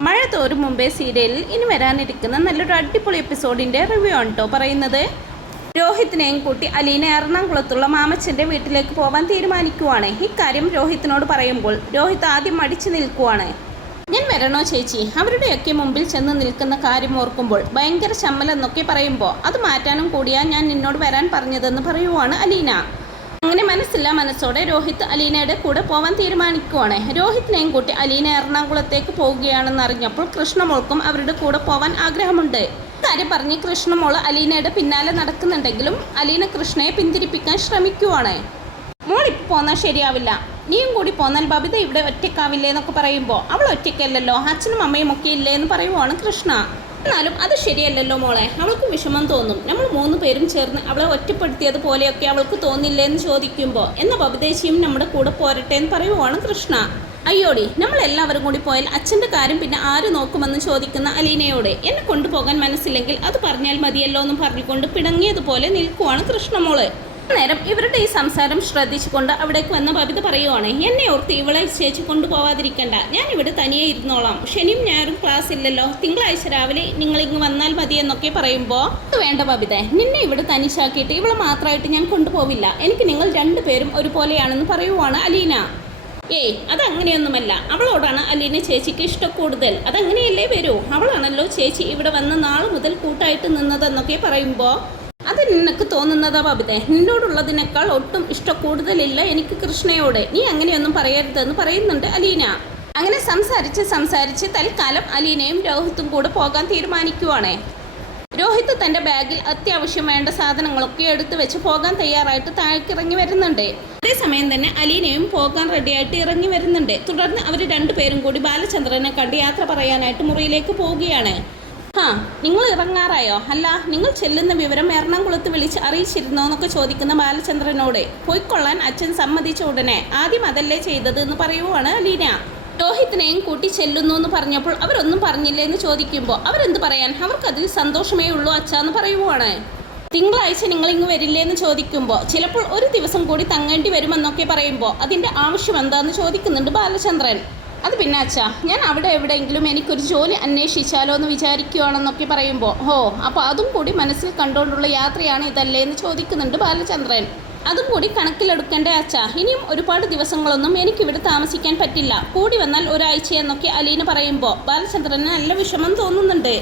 മഴ തോരും മുമ്പേ സീരിയലിൽ ഇനി വരാനിരിക്കുന്ന നല്ലൊരു അടിപൊളി എപ്പിസോഡിൻ്റെ റിവ്യൂ ആണ് കേട്ടോ പറയുന്നത്. രോഹിത്തിനെയും കൂട്ടി അലീന എറണാകുളത്തുള്ള മാമച്ചൻ്റെ വീട്ടിലേക്ക് പോകാൻ തീരുമാനിക്കുവാണ്. ഇക്കാര്യം രോഹിത്തിനോട് പറയുമ്പോൾ രോഹിത്ത് ആദ്യം മടിച്ചു നിൽക്കുവാണ്. ഞാൻ വരണോ ചേച്ചി? അവരുടെയൊക്കെ മുമ്പിൽ ചെന്ന് നിൽക്കുന്ന കാര്യം ഓർക്കുമ്പോൾ ഭയങ്കര ചമ്മലെന്നൊക്കെ പറയുമ്പോൾ അത് മാറ്റാനും കൂടിയാ ഞാൻ നിന്നോട് വരാൻ പറഞ്ഞതെന്ന് പറയുവാണ് അലീന. അങ്ങനെ മനസ്സില്ല മനസ്സോടെ രോഹിത്ത് അലീനയുടെ കൂടെ പോവാൻ തീരുമാനിക്കുവാണ്. രോഹിത്തിനെയും കൂട്ടി അലീന എറണാകുളത്തേക്ക് പോവുകയാണെന്ന് അറിഞ്ഞപ്പോൾ കൃഷ്ണമോൾക്കും അവരുടെ കൂടെ പോവാൻ ആഗ്രഹമുണ്ട്. കാര്യം പറഞ്ഞ് കൃഷ്ണമോൾ അലീനയുടെ പിന്നാലെ നടക്കുന്നുണ്ടെങ്കിലും അലീന കൃഷ്ണയെ പിന്തിരിപ്പിക്കാൻ ശ്രമിക്കുവാണ്. മോൾ ഇപ്പോൾ പോന്നാൽ ശരിയാവില്ല, നീയും കൂടി പോന്നാൽ ബബിത ഇവിടെ ഒറ്റയ്ക്കാവില്ലേ എന്നൊക്കെ പറയുമ്പോൾ അവൾ ഒറ്റയ്ക്കല്ലല്ലോ, അച്ഛനും അമ്മയും ഒക്കെ ഇല്ലേ എന്ന് പറയുവാണ് കൃഷ്ണ. എന്നാലും അത് ശരിയല്ലല്ലോ മോളെ, അവൾക്ക് വിഷമം തോന്നും. നമ്മൾ 3 പേരും ചേർന്ന് അവളെ ഒറ്റപ്പെടുത്തിയത് പോലെയൊക്കെ അവൾക്ക് തോന്നില്ലേ എന്ന് ചോദിക്കുമ്പോൾ എന്ന ബബിതേച്ചിയും നമ്മുടെ കൂടെ പോരട്ടെ എന്ന് പറയുവാണ് കൃഷ്ണ. അയ്യോടി, നമ്മളെല്ലാവരും കൂടി പോയാൽ അച്ഛൻ്റെ കാര്യം പിന്നെ ആര് നോക്കുമെന്ന് ചോദിക്കുന്ന അലീനയോട് എന്നെ കൊണ്ടുപോകാൻ മനസ്സില്ലെങ്കിൽ അത് പറഞ്ഞാൽ മതിയല്ലോ എന്ന് പറഞ്ഞുകൊണ്ട് പിണങ്ങിയതുപോലെ നിൽക്കുവാണ് കൃഷ്ണമോള്. നേരം ഇവരുടെ ഈ സംസാരം ശ്രദ്ധിച്ചുകൊണ്ട് അവിടേക്ക് വന്ന ബബിത പറയുവാണ്, എന്നെ ഓർത്ത് ഇവളെ ചേച്ചി കൊണ്ടുപോവാതിരിക്കണ്ട, ഞാൻ ഇവിടെ തനിയെ ഇരുന്നോളാം, ശനിയും ഞായറും ക്ലാസ് ഇല്ലല്ലോ, തിങ്കളാഴ്ച രാവിലെ നിങ്ങളിങ്ങ് വന്നാൽ മതി എന്നൊക്കെ പറയുമ്പോൾ അത് വേണ്ട ബബിത, നിന്നെ ഇവിടെ തനിച്ചാക്കിയിട്ട് ഇവളെ മാത്രമായിട്ട് ഞാൻ കൊണ്ടുപോവില്ല, എനിക്ക് നിങ്ങൾ 2 പേരും ഒരുപോലെയാണെന്ന് പറയുവാണ് അലീന. ഏയ്, അതങ്ങനെയൊന്നുമല്ല, അവളോടാണ് അലീന ചേച്ചിക്ക് ഇഷ്ടം കൂടുതൽ, അതങ്ങനെയല്ലേ വരൂ, അവളാണല്ലോ ചേച്ചി ഇവിടെ വന്ന നാൾ മുതൽ കൂട്ടായിട്ട് നിന്നതെന്നൊക്കെ പറയുമ്പോൾ അത് നിനക്ക് തോന്നുന്നതാ ബബിത, നിന്നോടുള്ളതിനേക്കാൾ ഒട്ടും ഇഷ്ടം കൂടുതലില്ല എനിക്ക് കൃഷ്ണയോട്, നീ അങ്ങനെയൊന്നും പറയരുതെന്ന് പറയുന്നുണ്ട് അലീന. അങ്ങനെ സംസാരിച്ച് തൽക്കാലം അലീനയും രോഹിത്തും കൂടെ പോകാൻ തീരുമാനിക്കുവാണ്. രോഹിത്ത് തൻ്റെ ബാഗിൽ അത്യാവശ്യം വേണ്ട സാധനങ്ങളൊക്കെ എടുത്തു വെച്ച് പോകാൻ തയ്യാറായിട്ട് താഴേക്ക് ഇറങ്ങി വരുന്നുണ്ട്. അതേസമയം തന്നെ അലീനയും പോകാൻ റെഡിയായിട്ട് ഇറങ്ങി വരുന്നുണ്ട്. തുടർന്ന് അവർ 2 പേരും കൂടി ബാലചന്ദ്രനെ കണ്ട് യാത്ര പറയാനായിട്ട് മുറിയിലേക്ക് പോവുകയാണ്. നിങ്ങൾ ഇറങ്ങാറായോ? അല്ല, നിങ്ങൾ ചെല്ലുന്ന വിവരം എറണാകുളത്ത് വിളിച്ച് അറിയിച്ചിരുന്നോ എന്നൊക്കെ ചോദിക്കുന്ന ബാലചന്ദ്രനോട് പോയിക്കൊള്ളാൻ അച്ഛൻ സമ്മതിച്ച ഉടനെ ആദ്യം അതല്ലേ ചെയ്തത് എന്ന് പറയുവാണ് അലീന. രോഹിത്തിനെയും കൂട്ടി ചെല്ലുന്നു എന്ന് പറഞ്ഞപ്പോൾ അവരൊന്നും പറഞ്ഞില്ലേ എന്ന് ചോദിക്കുമ്പോൾ അവരെന്ത് പറയാൻ, അവർക്കതിൽ സന്തോഷമേ ഉള്ളൂ അച്ഛാന്ന് പറയുവാണ്. തിങ്കളാഴ്ച നിങ്ങളിങ്ങ് വരില്ലേ എന്ന് ചോദിക്കുമ്പോൾ ചിലപ്പോൾ ഒരു ദിവസം കൂടി തങ്ങേണ്ടി വരുമെന്നൊക്കെ പറയുമ്പോൾ അതിൻ്റെ ആവശ്യം എന്താണെന്ന് ചോദിക്കുന്നുണ്ട് ബാലചന്ദ്രൻ. അത് പിന്നെ അച്ഛാ, ഞാൻ അവിടെ എവിടെയെങ്കിലും എനിക്കൊരു ജോലി അന്വേഷിച്ചാലോ എന്ന് വിചാരിക്കുകയാണെന്നൊക്കെ പറയുമ്പോൾ അപ്പോൾ അതും കൂടി മനസ്സിൽ കണ്ടുകൊണ്ടുള്ള യാത്രയാണ് ഇതല്ലേ എന്ന് ചോദിക്കുന്നുണ്ട് ബാലചന്ദ്രൻ. അതും കൂടി കണക്കിലെടുക്കേണ്ട അച്ഛാ, ഇനിയും ഒരുപാട് ദിവസങ്ങളൊന്നും എനിക്കിവിടെ താമസിക്കാൻ പറ്റില്ല, കൂടി വന്നാൽ ഒരാഴ്ച എന്നൊക്കെ അലീന പറയുമ്പോൾ ബാലചന്ദ്രന് നല്ല വിഷമം തോന്നുന്നുണ്ട്.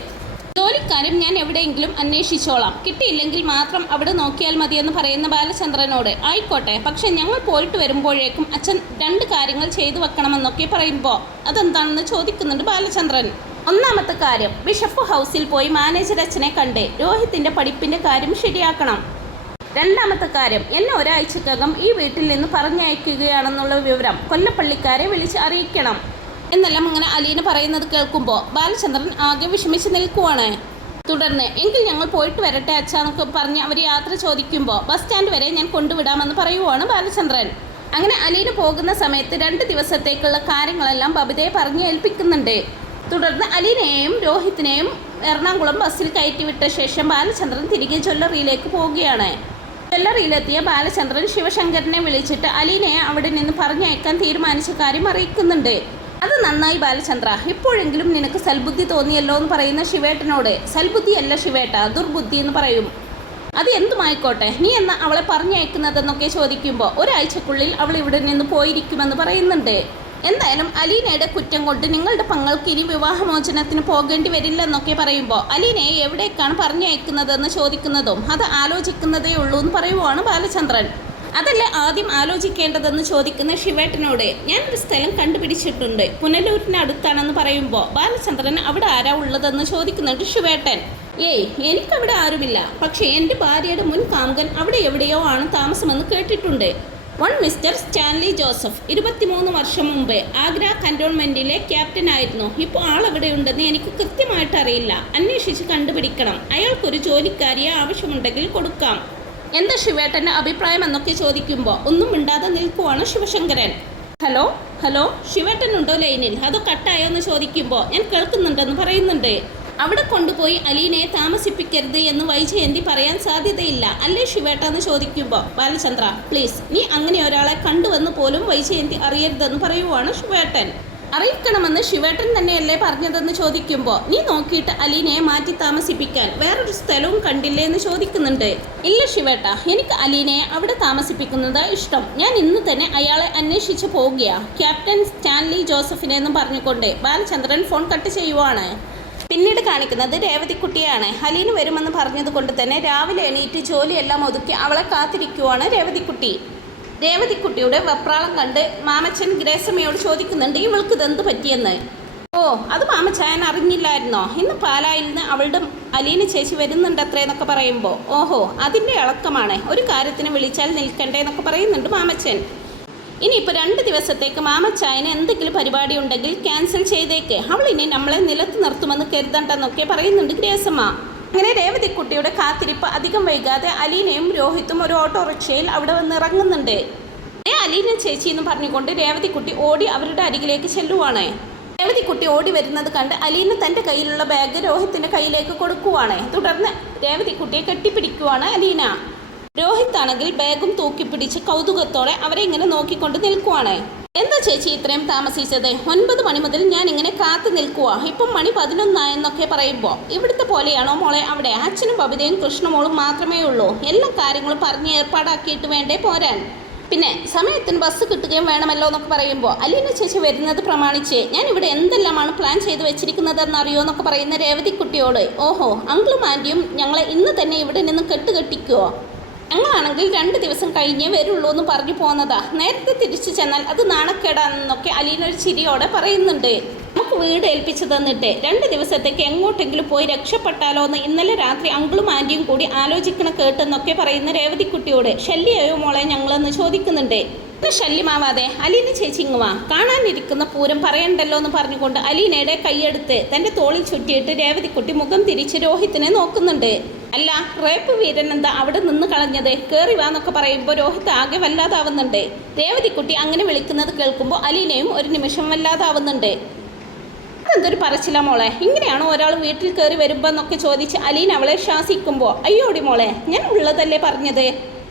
ജോലിക്കാരും ഞാൻ എവിടെയെങ്കിലും അന്വേഷിച്ചോളാം, കിട്ടിയില്ലെങ്കിൽ മാത്രം അവിടെ നോക്കിയാൽ മതിയെന്ന് പറയുന്ന ബാലചന്ദ്രനോട് ആയിക്കോട്ടെ, പക്ഷെ ഞങ്ങൾ പോയിട്ട് വരുമ്പോഴേക്കും അച്ഛൻ 2 കാര്യങ്ങൾ ചെയ്തു വെക്കണമെന്നൊക്കെ പറയുമ്പോൾ അതെന്താണെന്ന് ചോദിക്കുന്നുണ്ട് ബാലചന്ദ്രൻ. ഒന്നാമത്തെ കാര്യം, ബിഷപ്പ് ഹൗസിൽ പോയി മാനേജർ അച്ഛനെ കണ്ട് രോഹിത്തിൻ്റെ പഠിപ്പിൻ്റെ കാര്യം ശരിയാക്കണം. 2ാമത്തെ കാര്യം, എന്നെ ഒരാഴ്ചക്കകം ഈ വീട്ടിൽ നിന്ന് പറഞ്ഞയക്കുകയാണെന്നുള്ള വിവരം കൊല്ലപ്പള്ളിക്കാരെ വിളിച്ച് അറിയിക്കണം എന്നെല്ലാം അങ്ങനെ അലീന പറയുന്നത് കേൾക്കുമ്പോൾ ബാലചന്ദ്രൻ ആകെ വിഷമിച്ച് നിൽക്കുവാണ്. തുടർന്ന് എങ്കിൽ ഞങ്ങൾ പോയിട്ട് വരട്ടെ അച്ഛാന്നൊക്കെ പറഞ്ഞ് അവർ യാത്ര ചോദിക്കുമ്പോൾ ബസ് സ്റ്റാൻഡ് വരെ ഞാൻ കൊണ്ടുവിടാമെന്ന് പറയുവാണ് ബാലചന്ദ്രൻ. അങ്ങനെ അലീന പോകുന്ന സമയത്ത് 2 ദിവസത്തേക്കുള്ള കാര്യങ്ങളെല്ലാം ബബിതയെ പറഞ്ഞ് ഏൽപ്പിക്കുന്നുണ്ട്. തുടർന്ന് അലീനയെയും രോഹിത്തിനെയും എറണാകുളം ബസ്സിൽ കയറ്റിവിട്ട ശേഷം ബാലചന്ദ്രൻ തിരികെ ജ്വല്ലറിയിലേക്ക് പോവുകയാണ്. ജ്വല്ലറിയിലെത്തിയ ബാലചന്ദ്രൻ ശിവശങ്കരനെ വിളിച്ചിട്ട് അലീനയെ അവിടെ നിന്ന് പറഞ്ഞയക്കാൻ തീരുമാനിച്ച കാര്യം അറിയിക്കുന്നുണ്ട്. അത് നന്നായി ബാലചന്ദ്ര, ഇപ്പോഴെങ്കിലും നിനക്ക് സൽബുദ്ധി തോന്നിയല്ലോ എന്ന് പറയുന്ന ശിവേട്ടനോട് സൽബുദ്ധിയല്ല ശിവേട്ട, ദുർബുദ്ധി എന്ന് പറയും. അത് എന്തുമായിക്കോട്ടെ, നീ എന്നാ അവളെ പറഞ്ഞയക്കുന്നതെന്നൊക്കെ ചോദിക്കുമ്പോൾ ഒരാഴ്ചക്കുള്ളിൽ അവൾ ഇവിടെ നിന്ന് പോയിരിക്കുമെന്ന് പറയുന്നുണ്ട്. എന്തായാലും അലീനയുടെ കുറ്റം കൊണ്ട് നിങ്ങളുടെ പങ്ങൾക്ക് ഇനി വിവാഹമോചനത്തിന് പോകേണ്ടി വരില്ലെന്നൊക്കെ പറയുമ്പോൾ അലീനയെ എവിടേക്കാണ് പറഞ്ഞയക്കുന്നതെന്ന് ചോദിക്കുന്നതും അത് ആലോചിക്കുന്നതേ ഉള്ളൂ എന്ന് പറയുവാണ് ബാലചന്ദ്രൻ. അതല്ലേ ആദ്യം ആലോചിക്കേണ്ടതെന്ന് ചോദിക്കുന്ന ശിവേട്ടനോട് ഞാനൊരു സ്ഥലം കണ്ടുപിടിച്ചിട്ടുണ്ട്, പുനലൂരിനടുത്താണെന്ന് പറയുമ്പോൾ ബാലചന്ദ്രൻ അവിടെ ആരാ ഉള്ളതെന്ന് ചോദിക്കുന്നുണ്ട് ശിവേട്ടൻ. എനിക്കവിടെ ആരുമില്ല, പക്ഷേ എൻ്റെ ഭാര്യയുടെ മുൻ കാമുകൻ അവിടെ എവിടെയോ ആണ് താമസമെന്ന് കേട്ടിട്ടുണ്ട്. മിസ്റ്റർ സ്റ്റാൻലി ജോസഫ് 23 വർഷം മുമ്പ് ആഗ്ര കന്റോൺമെൻറ്റിലെ ക്യാപ്റ്റനായിരുന്നു. ഇപ്പോൾ ആളെവിടെയുണ്ടെന്ന് എനിക്ക് കൃത്യമായിട്ട് അറിയില്ല, അന്വേഷിച്ച് കണ്ടുപിടിക്കണം. അയാൾക്കൊരു ജോലിക്കാരിയെ ആവശ്യമുണ്ടെങ്കിൽ കൊടുക്കാം. എന്താ ശിവേട്ടൻ്റെ അഭിപ്രായം എന്നൊക്കെ ചോദിക്കുമ്പോൾ ഒന്നും മിണ്ടാതെ നിൽക്കുവാണ് ശിവശങ്കരൻ. ഹലോ ശിവേട്ടനുണ്ടോ ലൈനിൽ? അതോ കട്ടായോ എന്ന് ചോദിക്കുമ്പോൾ ഞാൻ കേൾക്കുന്നുണ്ടെന്ന് പറയുന്നുണ്ട്. അവിടെ കൊണ്ടുപോയി അലീനയെ താമസിപ്പിക്കരുത് എന്ന് വൈജയന്തി പറയാൻ സാധ്യതയില്ല, അല്ലേ ശിവേട്ട എന്ന് ചോദിക്കുമ്പോൾ ബാലചന്ദ്ര പ്ലീസ്, നീ അങ്ങനെ ഒരാളെ കണ്ടുവെന്ന് പോലും വൈജയന്തി അറിയരുതെന്ന് പറയുവാണ് ശിവേട്ടൻ. അറിയിക്കണമെന്ന് ശിവേട്ടൻ തന്നെയല്ലേ പറഞ്ഞതെന്ന് ചോദിക്കുമ്പോൾ നീ നോക്കിയിട്ട് അലീനയെ മാറ്റി താമസിപ്പിക്കാൻ വേറൊരു സ്ഥലവും കണ്ടില്ലേ എന്ന് ചോദിക്കുന്നുണ്ട്. ഇല്ല ശിവേട്ട, എനിക്ക് അലീനയെ അവിടെ താമസിപ്പിക്കുന്നത് ഇഷ്ടം. ഞാൻ ഇന്ന് തന്നെ അയാളെ അന്വേഷിച്ച് പോവുകയാണ്. ക്യാപ്റ്റൻ സ്റ്റാൻലി ജോസഫിനെ എന്ന് പറഞ്ഞുകൊണ്ട് ബാലചന്ദ്രൻ ഫോൺ കട്ട് ചെയ്യുവാണ്. പിന്നീട് കാണിക്കുന്നത് രേവതിക്കുട്ടിയാണ്. അലീന വരുമെന്ന് പറഞ്ഞത് കൊണ്ട് തന്നെ രാവിലെ എണീറ്റ് ജോലിയെല്ലാം ഒതുക്കി അവളെ കാത്തിരിക്കുവാണ് രേവതിക്കുട്ടി. രേവതിക്കുട്ടിയുടെ വെപ്രാളം കണ്ട് മാമച്ചൻ ഗ്രേസമ്മയോട് ചോദിക്കുന്നുണ്ട് ഇവൾക്ക് ഇതെന്ത് പറ്റിയെന്ന്. ഓ, അത് മാമച്ചായൻ അറിഞ്ഞില്ലായിരുന്നോ? ഇന്ന് പാലായിൽ നിന്ന് അവളുടെ അലീന ചേച്ചി വരുന്നുണ്ട് അത്രയെന്നൊക്കെ പറയുമ്പോൾ ഓഹോ അതിൻ്റെ ഇളക്കമാണ്, ഒരു കാര്യത്തിന് വിളിച്ചാൽ നിൽക്കണ്ടേ എന്നൊക്കെ പറയുന്നുണ്ട് മാമച്ചൻ. ഇനിയിപ്പോൾ 2 ദിവസത്തേക്ക് മാമച്ചായന് എന്തെങ്കിലും പരിപാടി ഉണ്ടെങ്കിൽ ക്യാൻസൽ ചെയ്തേക്ക്, അവൾ ഇനി നമ്മളെ നിലത്ത് നിർത്തുമെന്ന് കരുതണ്ടെന്നൊക്കെ പറയുന്നുണ്ട് ഗ്രേസമ്മ. അങ്ങനെ രേവതിക്കുട്ടിയുടെ കാത്തിരിപ്പ് അധികം വൈകാതെ അലീനയും രോഹിത്തും ഒരു ഓട്ടോറിക്ഷയിൽ അവിടെ വന്ന് ഇറങ്ങുന്നുണ്ട്. അലീന ചേച്ചി എന്ന് പറഞ്ഞുകൊണ്ട് രേവതിക്കുട്ടി ഓടി അവരുടെ അരികിലേക്ക് ചെല്ലുവാണ്. രേവതിക്കുട്ടി ഓടി വരുന്നത് കണ്ട് അലീന തൻ്റെ കയ്യിലുള്ള ബാഗ് രോഹിത്തിൻ്റെ കയ്യിലേക്ക് കൊടുക്കുവാണ്. തുടർന്ന് രേവതിക്കുട്ടിയെ കെട്ടിപ്പിടിക്കുവാണ് അലീന. രോഹിത്താണെങ്കിൽ ബാഗും തൂക്കിപ്പിടിച്ച് കൗതുകത്തോടെ അവരെ ഇങ്ങനെ നോക്കിക്കൊണ്ട് നിൽക്കുവാണ്. എന്താ ചേച്ചി ഇത്രയും താമസിച്ചത്? 9 മണി മുതൽ ഞാൻ ഇങ്ങനെ കാത്തു നിൽക്കുക, ഇപ്പം മണി 11 എന്നൊക്കെ പറയുമ്പോൾ ഇവിടുത്തെ പോലെയാണോ മോളെ അവിടെ? അച്ഛനും ബബിതയും കൃഷ്ണമോളും മാത്രമേ ഉള്ളൂ. എല്ലാ കാര്യങ്ങളും പറഞ്ഞ് ഏർപ്പാടാക്കിയിട്ട് വേണ്ടേ പോരാൻ? പിന്നെ സമയത്തിന് ബസ് കിട്ടുകയും വേണമല്ലോ എന്നൊക്കെ പറയുമ്പോൾ അലീന ചേച്ചി വരുന്നത് പ്രമാണിച്ച് ഞാൻ ഇവിടെ എന്തെല്ലാമാണ് പ്ലാൻ ചെയ്ത് വെച്ചിരിക്കുന്നതെന്നറിയോ എന്നൊക്കെ പറയുന്ന രേവതിക്കുട്ടിയോട് ഓഹോ അങ്കിളും ആൻറ്റിയും ഞങ്ങളെ ഇന്ന് തന്നെ ഇവിടെ നിന്ന് കെട്ടുകെട്ടിക്കുവോ? ഞങ്ങളാണെങ്കിൽ 2 ദിവസം കഴിഞ്ഞേ വരുള്ളൂ എന്ന് പറഞ്ഞു പോന്നതാ, നേരത്തെ തിരിച്ചു ചെന്നാൽ അത് നാണക്കേടാണെന്നൊക്കെ അലീന ഒരു ചിരിയോടെ പറയുന്നുണ്ട്. നമുക്ക് വീട് ഏൽപ്പിച്ചു തന്നിട്ട് 2 ദിവസത്തേക്ക് എങ്ങോട്ടെങ്കിലും പോയി രക്ഷപ്പെട്ടാലോ എന്ന് ഇന്നലെ രാത്രി അങ്കിളും ആൻറ്റിയും കൂടി ആലോചിക്കണ കേട്ടെന്നൊക്കെ പറയുന്ന രേവതിക്കുട്ടിയോട് ശല്യയോ മോളെ ഞങ്ങളെന്ന് ചോദിക്കുന്നുണ്ട്. ശല്യമാവാതെ അലീന ചേച്ചി ഇങ്ങുവാ, കാണാനിരിക്കുന്ന പൂരം പറയണ്ടല്ലോ എന്ന് പറഞ്ഞുകൊണ്ട് അലീനയുടെ കൈയെടുത്ത് തൻ്റെ തോളിൽ ചുറ്റിയിട്ട് രേവതിക്കുട്ടി മുഖം തിരിച്ച് രോഹിത്തിനെ നോക്കുന്നുണ്ട്. അല്ല, റേപ്പ് വീരൻ എന്താ അവിടെ നിന്ന് കളഞ്ഞത്? കയറി വാന്നൊക്കെ പറയുമ്പോൾ രോഹിത്ത് ആകെ വല്ലാതാവുന്നുണ്ട്. രേവതിക്കുട്ടി അങ്ങനെ വിളിക്കുന്നത് കേൾക്കുമ്പോൾ അലീനയും ഒരു നിമിഷം വല്ലാതാവുന്നുണ്ട്. അതെന്തൊരു പറച്ചില്ല മോളെ, ഇങ്ങനെയാണോ ഒരാൾ വീട്ടിൽ കയറി വരുമ്പോൾ എന്നൊക്കെ ചോദിച്ച് അലീന അവളെ ശാസിക്കുമ്പോൾ അയ്യോടി മോളെ, ഞാൻ ഉള്ളതല്ലേ പറഞ്ഞത്.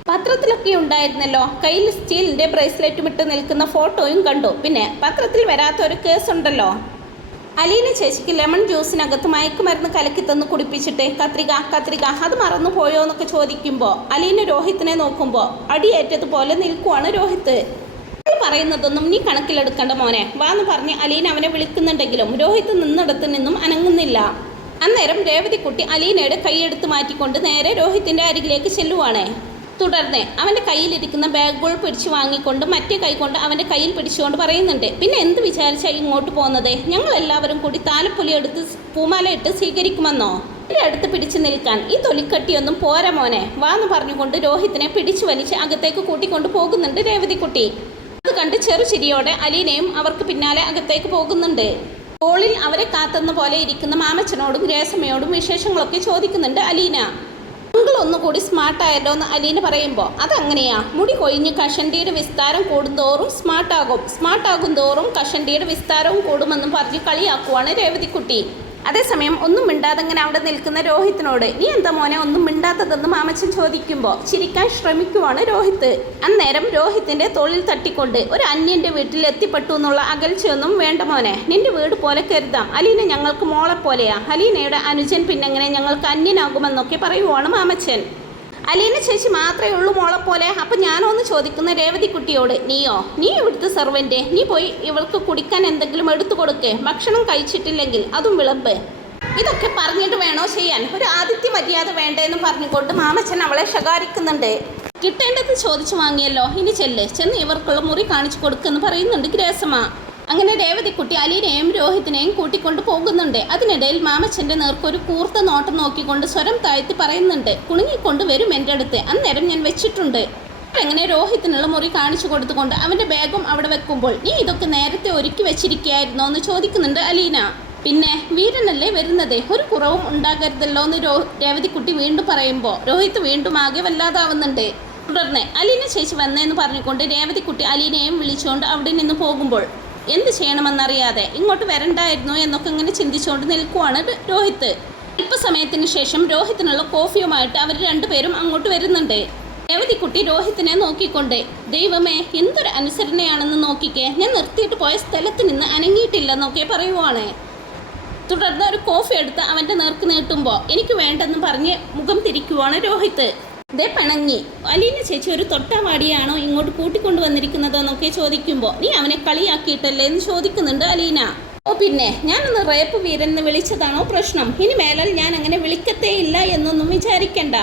പത്രത്തിലൊക്കെ ഉണ്ടായിരുന്നല്ലോ, കയ്യിൽ സ്റ്റീലിൻ്റെ ബ്രേസ്ലെറ്റും ഇട്ട് നിൽക്കുന്ന ഫോട്ടോയും കണ്ടു. പിന്നെ പത്രത്തിൽ വരാത്ത ഒരു കേസുണ്ടല്ലോ, അലീന ചേച്ചിക്ക് ലെമൺ ജ്യൂസിനകത്ത് മയക്കുമരുന്ന് കലക്കി തന്ന് കുടിപ്പിച്ചിട്ട് കത്രിക അത് മറന്നു പോയോ എന്നൊക്കെ ചോദിക്കുമ്പോൾ അലീന രോഹിത്തിനെ നോക്കുമ്പോൾ അടിയേറ്റതുപോലെ നിൽക്കുവാണ് രോഹിത്ത്. പറയുന്നതൊന്നും നീ കണക്കിലെടുക്കണ്ട മോനെ വാന്ന് പറഞ്ഞ് അലീന അവനെ വിളിക്കുന്നുണ്ടെങ്കിലും രോഹിത്ത് നിന്നിടത്ത് നിന്നും അനങ്ങുന്നില്ല. അന്നേരം രേവതിക്കുട്ടി അലീനയുടെ കൈയെടുത്ത് മാറ്റിക്കൊണ്ട് നേരെ രോഹിത്തിൻ്റെ അരികിലേക്ക് ചെല്ലുവാണ്. തുടർന്ന് അവൻ്റെ കയ്യിലിരിക്കുന്ന ബാഗുകൾ പിടിച്ചു വാങ്ങിക്കൊണ്ട് മറ്റേ കൈ കൊണ്ട് അവൻ്റെ കയ്യിൽ പിടിച്ചുകൊണ്ട് പറയുന്നുണ്ട് പിന്നെ എന്ത് വിചാരിച്ചാൽ ഇങ്ങോട്ട് പോകുന്നത്? ഞങ്ങളെല്ലാവരും കൂടി താലപ്പൊലി എടുത്ത് പൂമാല ഇട്ട് സ്വീകരിക്കുമെന്നോ? എൻ്റെ അടുത്ത് പിടിച്ചു നിൽക്കാൻ ഈ തൊലിക്കട്ടിയൊന്നും പോരാ മോനെ വാന്ന് പറഞ്ഞുകൊണ്ട് രോഹിത്തിനെ പിടിച്ചു വലിച്ച് അകത്തേക്ക് കൂട്ടിക്കൊണ്ട് പോകുന്നുണ്ട് രേവതിക്കുട്ടി. അത് കണ്ട് ചെറുചിരിയോടെ അലീനയും അവർക്ക് പിന്നാലെ അകത്തേക്ക് പോകുന്നുണ്ട്. ഹോളിൽ അവരെ കാത്തുന്ന പോലെ ഇരിക്കുന്ന മാമച്ചനോടും ഗ്രേസമ്മയോടും വിശേഷങ്ങളൊക്കെ ചോദിക്കുന്നുണ്ട് അലീന. അങ്കിൾ ഒന്നുകൂടി സ്മാർട്ടായല്ലോ എന്ന് അലീന പറയുമ്പോൾ അതങ്ങനെയാ, മുടി കൊഴിഞ്ഞ് കഷണ്ടിയുടെ വിസ്താരം കൂടുന്തോറും സ്മാർട്ടാകും തോറും കഷണ്ടിയുടെ വിസ്താരവും കൂടുമെന്നും പറഞ്ഞ് കളിയാക്കുവാണ് രേവതിക്കുട്ടി. അതേസമയം ഒന്നും മിണ്ടാതങ്ങനെ അവിടെ നിൽക്കുന്ന രോഹിത്തിനോട് നീ എന്താ മോനെ ഒന്നും മിണ്ടാത്തതെന്ന് മാമച്ചൻ ചോദിക്കുമ്പോൾ ചിരിക്കാൻ ശ്രമിക്കുവാണ് രോഹിത്ത്. അന്നേരം രോഹിത്തിൻ്റെ തോളിൽ തട്ടിക്കൊണ്ട് ഒരു അന്യൻ്റെ വീട്ടിൽ എത്തിപ്പെട്ടു എന്നുള്ള അകൽച്ചയൊന്നും വേണ്ട മോനെ, നിന്റെ വീട് പോലെ കരുതാം. അലീന ഞങ്ങൾക്ക് മോളെ പോലെയാ, അലീനയുടെ അനുജൻ പിന്നെങ്ങനെ ഞങ്ങൾക്ക് അന്യനാകുമെന്നൊക്കെ പറയുവാണ് മാമച്ചൻ. അലീന ചേച്ചി മാത്രമേ ഉള്ളൂ മോളെ പോലെ. അപ്പം ഞാനൊന്ന് ചോദിക്കുന്ന രേവതിക്കുട്ടിയോട് നീ ഇവിടുത്തെ സെർവൻ്റ്, നീ പോയി ഇവൾക്ക് കുടിക്കാൻ എന്തെങ്കിലും എടുത്തു കൊടുക്കേ, ഭക്ഷണം കഴിച്ചിട്ടില്ലെങ്കിൽ അതും വിളമ്പ്. ഇതൊക്കെ പറഞ്ഞിട്ട് വേണോ ചെയ്യാൻ? ഒരു ആതിഥ്യ മര്യാദ വേണ്ടേന്ന് പറഞ്ഞുകൊണ്ട് മാമച്ചൻ അവളെ ശകാരിക്കുന്നുണ്ട്. കിട്ടേണ്ടത് ചോദിച്ചു വാങ്ങിയല്ലോ, ഇനി ചെന്ന് ഇവർക്കുള്ള മുറി കാണിച്ചു കൊടുക്കുമെന്ന് പറയുന്നുണ്ട് ഗ്രേസമ്മ. അങ്ങനെ രേവതിക്കുട്ടി അലീനയും രോഹിത്തിനെയും കൂട്ടിക്കൊണ്ട് പോകുന്നുണ്ട്. അതിനിടയിൽ മാമച്ചൻ്റെ നേർക്കൊരു കൂർത്ത നോട്ടം നോക്കിക്കൊണ്ട് സ്വരം താഴ്ത്തി പറയുന്നുണ്ട് കുണുങ്ങിക്കൊണ്ട് വരും എൻ്റെ അടുത്ത്, അന്നേരം ഞാൻ വെച്ചിട്ടുണ്ട്. എങ്ങനെ രോഹിത്തിനുള്ള മുറി കാണിച്ചു കൊടുത്തുകൊണ്ട് അവൻ്റെ ബാഗും അവിടെ വെക്കുമ്പോൾ നീ ഇതൊക്കെ നേരത്തെ ഒരുക്കി വെച്ചിരിക്കുകയായിരുന്നോ എന്ന് ചോദിക്കുന്നുണ്ട് അലീന. പിന്നെ വീരനല്ലേ വരുന്നത്, ഒരു കുറവും ഉണ്ടാകരുതല്ലോ എന്ന് രേവതിക്കുട്ടി വീണ്ടും പറയുമ്പോൾ രോഹിത്ത് വീണ്ടും ആകെ വല്ലാതാവുന്നുണ്ട്. തുടർന്ന് അലീന ചേച്ചി വന്നേന്ന് പറഞ്ഞുകൊണ്ട് രേവതിക്കുട്ടി അലീനയും വിളിച്ചുകൊണ്ട് അവിടെ നിന്ന് പോകുമ്പോൾ എന്ത് ചെയ്യണമെന്നറിയാതെ ഇങ്ങോട്ട് വരണ്ടായിരുന്നു എന്നൊക്കെ ഇങ്ങനെ ചിന്തിച്ചുകൊണ്ട് നിൽക്കുവാണ് രോഹിത്ത്. അല്പസമയത്തിന് ശേഷം രോഹിത്തിനുള്ള കോഫിയുമായിട്ട് അവർ 2 പേരും അങ്ങോട്ട് വരുന്നുണ്ട്. രേവതിക്കുട്ടി രോഹിത്തിനെ നോക്കിക്കൊണ്ട്, ദൈവമേ എന്തൊരു അനുസരണയാണെന്ന് നോക്കിക്കേ, ഞാൻ നിർത്തിയിട്ട് പോയ സ്ഥലത്ത് നിന്ന് അനങ്ങിയിട്ടില്ലെന്നൊക്കെ പറയുവാണ്. തുടർന്ന് ഒരു കോഫി എടുത്ത് അവൻ്റെ നേർക്ക് നീട്ടുമ്പോൾ എനിക്ക് വേണ്ടെന്ന് പറഞ്ഞ് മുഖം തിരിക്കുവാണ് രോഹിത്ത്. ദേ പിണങ്ങി. അലീന ചേച്ചി ഒരു തൊട്ടാവാടിയാണോ ഇങ്ങോട്ട് കൂട്ടിക്കൊണ്ടു വന്നിരിക്കുന്നതോ എന്നൊക്കെ ചോദിക്കുമ്പോൾ നീ അവനെ കളിയാക്കിയിട്ടല്ലേ എന്ന് ചോദിക്കുന്നുണ്ട് അലീന. ഓ പിന്നെ ഞാനൊന്ന് റേപ്പ് വീരൻ എന്ന് വിളിച്ചതാണോ പ്രശ്നം? ഇനി മേലാൽ ഞാൻ അങ്ങനെ വിളിക്കത്തേയില്ല എന്നൊന്നും വിചാരിക്കണ്ട.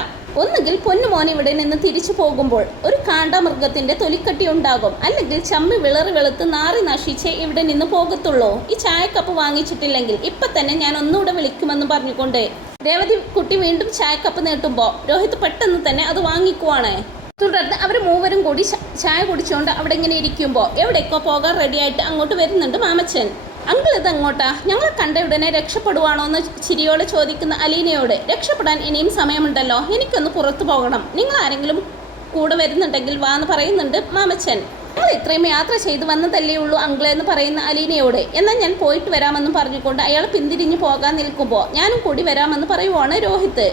ഒന്നുകിൽ പൊന്നുമോൻ ഇവിടെ നിന്ന് തിരിച്ചു പോകുമ്പോൾ ഒരു കാണ്ടാമൃഗത്തിന്റെ തൊലിക്കട്ടി ഉണ്ടാകും, അല്ലെങ്കിൽ ചമ്മി വിളറി വെളുത്ത് നാറി നശിച്ചേ ഇവിടെ നിന്ന് പോകത്തുള്ളൂ. ഈ ചായക്കപ്പ് വാങ്ങിച്ചിട്ടില്ലെങ്കിൽ ഇപ്പൊ തന്നെ ഞാൻ ഒന്നുകൂടെ വിളിക്കുമെന്ന് പറഞ്ഞുകൊണ്ട് രേവതിക്കുട്ടി വീണ്ടും ചായക്കപ്പ് നീട്ടുമ്പോൾ രോഹിത് പെട്ടെന്ന് തന്നെ അത് വാങ്ങിക്കുവാണ്. തുടർന്ന് അവർ മൂവരും കൂടി ചായ കുടിച്ചുകൊണ്ട് അവിടെ ഇങ്ങനെ ഇരിക്കുമ്പോൾ എവിടേക്കോ പോകാൻ റെഡിയായിട്ട് അങ്ങോട്ട് വരുന്നുണ്ട് മാമച്ചൻ. അങ്കിൾ ഇതെങ്ങോട്ടാ? ഞങ്ങളെ കണ്ട ഉടനെ രക്ഷപ്പെടുവാണോ എന്ന് ചിരിയോടെ ചോദിക്കുന്ന അലീനയോട്, രക്ഷപ്പെടാൻ ഇനിയും സമയമുണ്ടല്ലോ, എനിക്കൊന്ന് പുറത്തു പോകണം, നിങ്ങൾ ആരെങ്കിലും കൂടെ വരുന്നുണ്ടെങ്കിൽ വാ എന്ന് പറയുന്നുണ്ട് മാമച്ചൻ. ഞങ്ങൾ ഇത്രയും യാത്ര ചെയ്ത് വന്നതല്ലേ ഉള്ളൂ അങ്കിളെ എന്ന് പറയുന്ന അലീനയോട്, എന്നാൽ ഞാൻ പോയിട്ട് വരാമെന്ന് പറഞ്ഞുകൊണ്ട് അയാൾ പിന്തിരിഞ്ഞു പോകാൻ നിൽക്കുമ്പോൾ ഞാനും കൂടി വരാമെന്ന് പറയുവാണ് രോഹിത്ത്.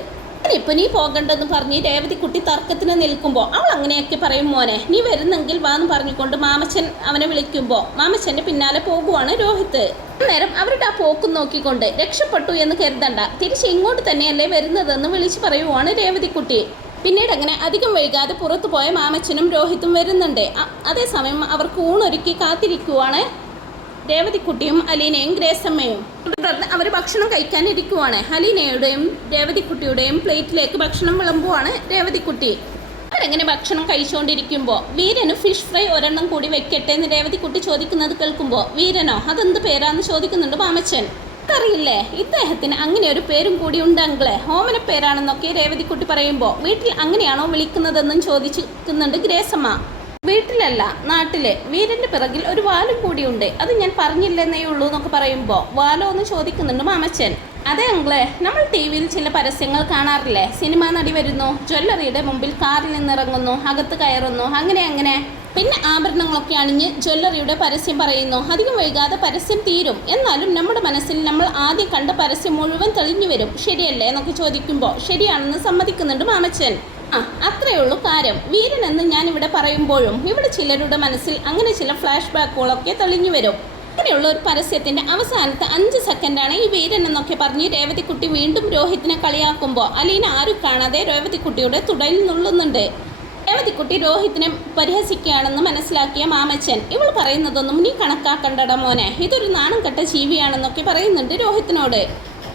ഇപ്പൊ നീ പോകണ്ടെന്ന് പറഞ്ഞ് രേവതിക്കുട്ടി തർക്കത്തിന് നിൽക്കുമ്പോൾ അവൾ അങ്ങനെയൊക്കെ പറയും, മോനെ നീ വരുന്നെങ്കിൽ വാന്ന് പറഞ്ഞുകൊണ്ട് മാമച്ചൻ അവനെ വിളിക്കുമ്പോൾ മാമച്ചന്റെ പിന്നാലെ പോകുവാണ് രോഹിത്ത്. അന്നേരം അവരുടെ ആ പോക്കും നോക്കിക്കൊണ്ട് രക്ഷപ്പെട്ടു എന്ന് കരുതണ്ട, തിരിച്ച് ഇങ്ങോട്ട് തന്നെയല്ലേ വരുന്നതെന്ന് വിളിച്ചു പറയുവാണ് രേവതിക്കുട്ടി. പിന്നീട് അങ്ങനെ അധികം വൈകാതെ പുറത്തു പോയ മാമച്ചനും രോഹിത്തും വരുന്നുണ്ട്. അതേസമയം അവർക്ക് ഊണൊരുക്കി കാത്തിരിക്കുവാണ് രേവതിക്കുട്ടിയും അലീനയും ഗ്രേസമ്മയും. തുടർന്ന് അവർ ഭക്ഷണം കഴിക്കാനിരിക്കുവാണ്. അലീനയുടെയും രേവതിക്കുട്ടിയുടെയും പ്ലേറ്റിലേക്ക് ഭക്ഷണം വിളമ്പുവാണ് രേവതിക്കുട്ടി. അവരെങ്ങനെ ഭക്ഷണം കഴിച്ചുകൊണ്ടിരിക്കുമ്പോൾ വീരന് ഫിഷ് ഫ്രൈ ഒരെണ്ണം കൂടി വെക്കട്ടെ എന്ന് രേവതിക്കുട്ടി ചോദിക്കുന്നത് കേൾക്കുമ്പോൾ, വീരനോ അതെന്ത് പേരാന്ന് ചോദിക്കുന്നുണ്ട് മാമച്ചൻ. അറിയില്ലേ, ഇദ്ദേഹത്തിന് അങ്ങനെ ഒരു പേരും കൂടി ഉണ്ട് അങ്കിളെ, ഓമന പേരാണെന്നൊക്കെ രേവതിക്കുട്ടി പറയുമ്പോൾ വീട്ടിൽ അങ്ങനെയാണോ വിളിക്കുന്നതെന്നും ചോദിക്കുന്നുണ്ട് ഗ്രേസമ്മ. വീട്ടിലല്ല, നാട്ടിലെ. വീരന്റെ പിറകിൽ ഒരു വാലും കൂടിയുണ്ട്, അത് ഞാൻ പറഞ്ഞില്ലെന്നേ ഉള്ളൂ എന്നൊക്കെ പറയുമ്പോൾ വാലോ എന്ന് ചോദിക്കുന്നുണ്ട് മാമച്ചൻ. അതെ അങ്കിളെ, നമ്മൾ ടി വിയിൽ ചില പരസ്യങ്ങൾ കാണാറില്ലേ, സിനിമാ നടി വരുന്നു, ജ്വല്ലറിയുടെ മുമ്പിൽ കാറിൽ നിന്നിറങ്ങുന്നു, അകത്ത് കയറുന്നു, അങ്ങനെ പിന്നെ ആഭരണങ്ങളൊക്കെ അണിഞ്ഞ് ജ്വല്ലറിയുടെ പരസ്യം പറയുന്നു. അധികം വൈകാതെ പരസ്യം തീരും, എന്നാലും നമ്മുടെ മനസ്സിൽ നമ്മൾ ആദ്യം കണ്ട പരസ്യം മുഴുവൻ തെളിഞ്ഞു വരും, ശരിയല്ലേ എന്നൊക്കെ ചോദിക്കുമ്പോൾ ശരിയാണെന്ന് സമ്മതിക്കുന്നുണ്ട് മാമച്ചൻ. അത്രയേ ഉള്ളൂ കാര്യം. വീരൻ എന്ന് ഞാൻ ഇവിടെ പറയുമ്പോഴും ഇവിടെ ചിലരുടെ മനസ്സിൽ അങ്ങനെ ചില ഫ്ലാഷ് ബാക്കുകളൊക്കെ തെളിഞ്ഞു വരും. അങ്ങനെയുള്ള ഒരു പരസ്യത്തിന്റെ അവസാനത്തെ 5 സെക്കൻഡാണ് ഈ വീരൻ എന്നൊക്കെ പറഞ്ഞ് രേവതിക്കുട്ടി വീണ്ടും രോഹിത്തിനെ കളിയാക്കുമ്പോൾ അലീന ആരും കാണാതെ രേവതിക്കുട്ടിയുടെ തുടയിൽ നുള്ളുന്നുണ്ട്. രേവതിക്കുട്ടി രോഹിത്തിനെ പരിഹസിക്കുകയാണെന്ന് മനസ്സിലാക്കിയ മാമച്ചൻ, ഇവൾ പറയുന്നതൊന്നും നീ കണക്കാക്കണ്ടട മോനെ, ഇതൊരു നാണം കെട്ട ജീവിയാണെന്നൊക്കെ പറയുന്നുണ്ട് രോഹിത്തിനോട്.